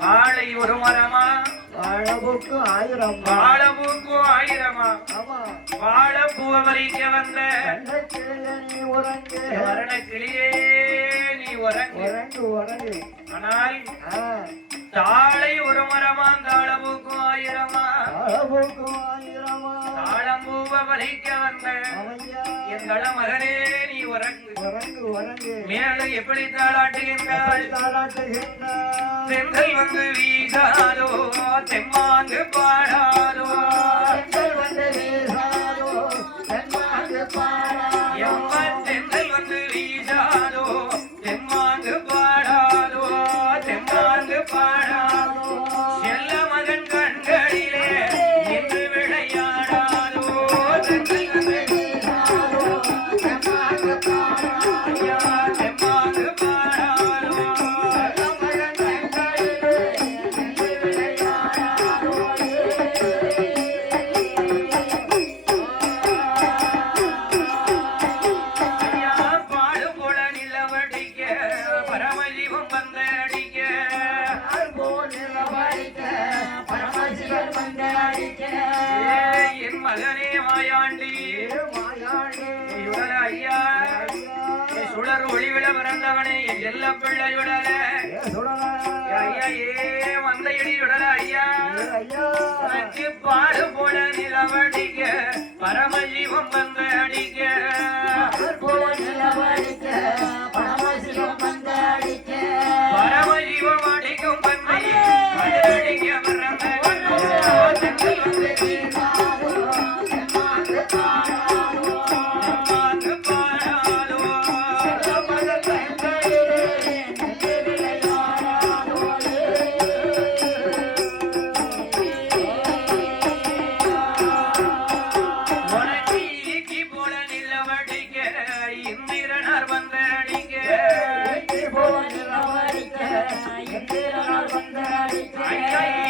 வாழை ஒரு மரமா? வாழபூக்கு ஆயிரம் வாழபூக்கு ஆயிரமா? வாழ பூவ வந்த நீ உறங்கு. மரண கிளியே நீ உறங்கு. உறங்கு உறங்கு. ஆனால் தாளை ஒரு மரமா? தாழபூக்கு ஆயிரமா? தாழபூக்கு ஆயிரமா. தாழம்பூவ வரைக்க வந்த தள மகனே நீ உறங்கு. உறங்கு உறங்கு. மேலே எப்படி தாளாட்டுகின்றாள் தாளாட்டுகின்றார் செந்தல் வந்து வீசாதோ தெம்மாங்கு பாடாதோ. பெண்கள் வந்து வீசாதோ தென்மாங்கு பாடாதோ. எம்மன் செந்தல் வந்து வீசாதோ தெம்மாங்கு பாடாதோ தெம்மாங்கு பாடாதோ மாயாண்டி சுடல ஐயா சுடர் ஒளிவிட பிறந்தவனே என் செல்ல பிள்ளை சுடல ஐயா ஏ வந்த இடி சுடல ஐயா. பாடு போல நிலவடிக்க பரமைய இந்திரனார் வந்தடிக்க போவதில் அவரிக்க இந்திரனார் வந்தடிக்க